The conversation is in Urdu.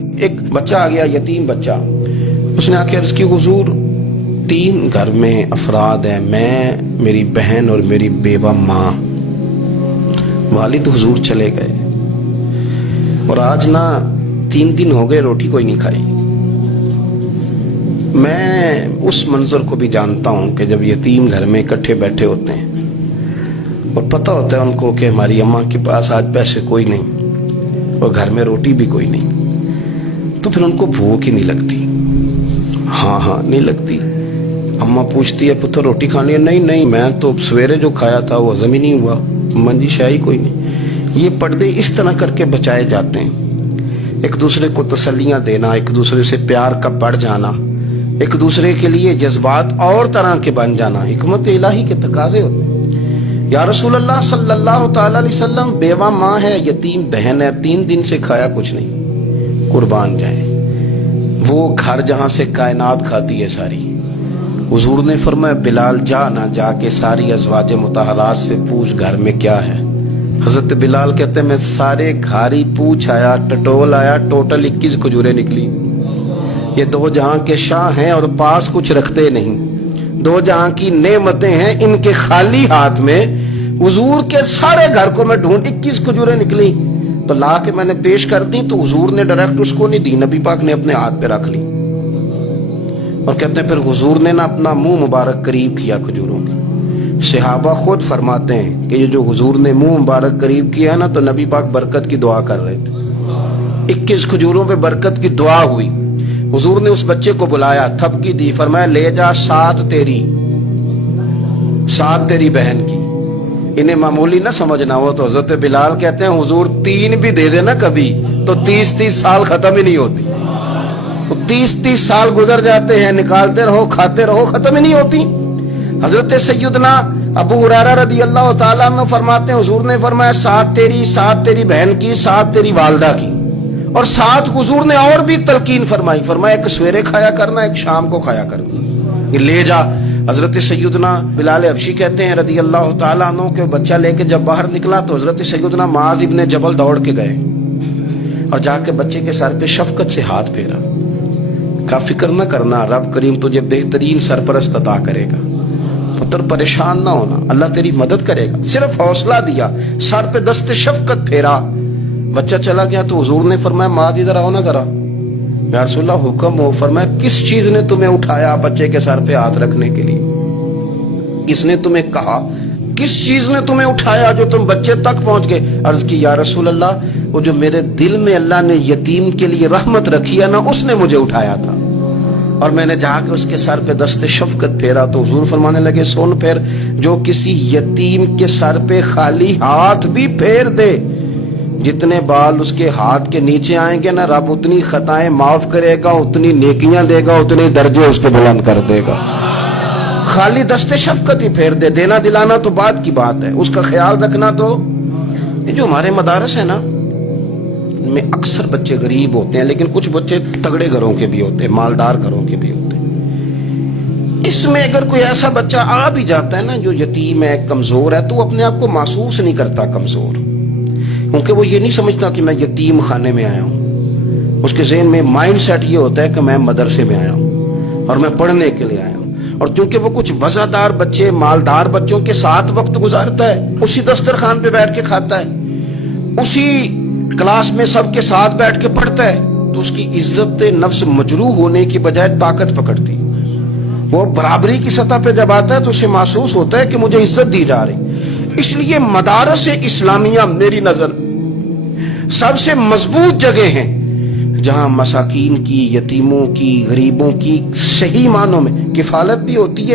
ایک بچہ آ گیا، یتیم بچہ. اس نے آ کے عرض کی حضور 3 گھر میں افراد ہیں، میں، میری بہن اور میری بیوہ ماں. والد حضور چلے گئے اور آج نہ 3 دن ہو گئے روٹی کوئی نہیں کھائی. میں اس منظر کو بھی جانتا ہوں کہ جب یتیم گھر میں اکٹھے بیٹھے ہوتے ہیں اور پتہ ہوتا ہے ان کو کہ ہماری اماں کے پاس آج پیسے کوئی نہیں اور گھر میں روٹی بھی کوئی نہیں، تو پھر ان کو بھوک ہی نہیں لگتی. ہاں نہیں لگتی. اماں پوچھتی ہے پتر روٹی کھانی ہے؟ نہیں میں تو سویرے جو کھایا تھا وہ ہضم ہی نہیں ہوا. اماں جی شاہی کوئی نہیں. یہ پردے اس طرح کر کے بچائے جاتے ہیں. ایک دوسرے کو تسلیاں دینا، ایک دوسرے سے پیار کا بڑھ جانا، ایک دوسرے کے لیے جذبات اور طرح کے بن جانا حکمت الہی کے تقاضے ہوتے ہیں. یا رسول اللہ صلی اللہ تعالی علیہ وسلم، بیوہ ماں ہے، یتیم بہن ہے، 3 دن سے کھایا کچھ نہیں. قربان جائیں وہ گھر جہاں سے کائنات کھاتی ہے ساری. حضور نے فرمایا بلال جا نہ جا کے ساری ازواج مطہرات سے پوچھ گھر میں کیا ہے. حضرت بلال کہتے ہیں میں سارے گھاری پوچھ آیا، ٹٹول آیا، ٹوٹل 21 کھجوریں نکلی. یہ 2 جہاں کے شاہ ہیں اور پاس کچھ رکھتے نہیں. 2 جہاں کی نعمتیں ہیں، ان کے خالی ہاتھ میں حضور کے سارے گھر کو میں ڈھونڈ 21 کھجوریں نکلی تو لا کے میں نے پیش کر دی، تو حضور نے ڈائریکٹ اس کو نہیں دی، نبی پاک نے اپنے ہاتھ پہ رکھ لی. اور کہتے ہیں پھر حضور نے نا اپنا منہ مبارک قریب کیا کھجوروں کے. صحابہ خود فرماتے ہیں کہ یہ جو حضور نے منہ مبارک قریب کیا ہے نا، تو نبی پاک برکت کی دعا کر رہے تھے. 21 کھجوروں پہ برکت کی دعا ہوئی. حضور نے اس بچے کو بلایا، تھپکی دی، فرمایا لے جا 7 تیری 7 تیری بہن کی. انہیں معمولی نہ سمجھنا ہو تو حضرت بلال کہتے ہیں حضور 3 بھی دے دینا کبھی تو 30 سال ختم ہی نہیں ہوتی. 30 سال گزر جاتے ہیں، نکالتے رہو کھاتے رہو، ختم ہی نہیں ہوتی. حضرت سیدنا ابو ہریرہ رضی اللہ تعالیٰ عنہ فرماتے ہیں حضور نے فرمایا 7 تیری، 7 تیری بہن کی، 7 تیری والدہ کی، اور 7 حضور نے اور بھی تلقین فرمائی. فرمایا ایک سویرے کھایا کرنا، ایک شام کو کھایا کرنا. یہ لے جا. حضرت سیدنا بلال حبشی کہتے ہیں رضی اللہ تعالیٰ عنہ کہ بچہ لے کے جب باہر نکلا تو حضرت سیدنا معاذ ابن جبل دوڑ کے گئے اور جا کے بچے کے سر پہ شفقت سے ہاتھ پھیرا. کا فکر نہ کرنا، رب کریم تجھے بہترین سرپرست عطا کرے گا، پتر پریشان نہ ہونا، اللہ تیری مدد کرے گا. صرف حوصلہ دیا، سر پہ دست شفقت پھیرا. بچہ چلا گیا تو حضور نے فرمایا معاذ ادھر آؤ نا ذرا. یا رسول اللہ حکم ہو. فرمایا کس چیز نے تمہیں اٹھایا بچے کے سر پہ ہاتھ رکھنے کے لیے؟ کس نے تمہیں کہا؟ کس چیز نے تمہیں اٹھایا جو تم بچے تک پہنچ گئے؟ عرض کی یا رسول اللہ وہ جو میرے دل میں اللہ نے یتیم کے لیے رحمت رکھی ہے نا، اس نے مجھے اٹھایا تھا. اور میں نے جا کے اس کے سر پہ دست شفقت پھیرا تو حضور فرمانے لگے سن پھر، جو کسی یتیم کے سر پہ خالی ہاتھ بھی پھیر دے، جتنے بال اس کے ہاتھ کے نیچے آئیں گے نا، رب اتنی خطائیں معاف کرے گا، اتنی نیکیاں دے گا، اتنے درجے اس کے بلند کر دے گا. خالی دست شفقت ہی پھیر دے. دینا دلانا تو بعد کی بات ہے، اس کا خیال رکھنا. تو یہ جو ہمارے مدارس ہیں نا، ان میں اکثر بچے غریب ہوتے ہیں، لیکن کچھ بچے تگڑے گھروں کے بھی ہوتے ہیں، مالدار گھروں کے بھی ہوتے ہیں. اس میں اگر کوئی ایسا بچہ آ بھی جاتا ہے نا جو یتیم ہے، کمزور ہے، تو وہ اپنے آپ کو محسوس نہیں کرتا کمزور، کیونکہ وہ یہ نہیں سمجھتا کہ میں یتیم خانے میں آیا ہوں. اس کے ذہن میں مائنڈ سیٹ یہ ہوتا ہے کہ میں مدرسے میں آیا ہوں اور میں پڑھنے کے لیے آیا ہوں. اور چونکہ وہ کچھ وزادار بچے، مالدار بچوں کے ساتھ وقت گزارتا ہے، اسی دسترخوان پہ بیٹھ کے کھاتا ہے، اسی کلاس میں سب کے ساتھ بیٹھ کے پڑھتا ہے، تو اس کی عزت نفس مجروح ہونے کی بجائے طاقت پکڑتی. وہ برابری کی سطح پہ جب آتا ہے تو اسے محسوس ہوتا ہے کہ مجھے عزت دی جا رہی. اس لیے مدارس اسلامیہ میری نظر سب سے مضبوط جگہ ہیں جہاں مساکین کی، یتیموں کی، غریبوں کی صحیح معنوں میں کفالت بھی ہوتی ہے.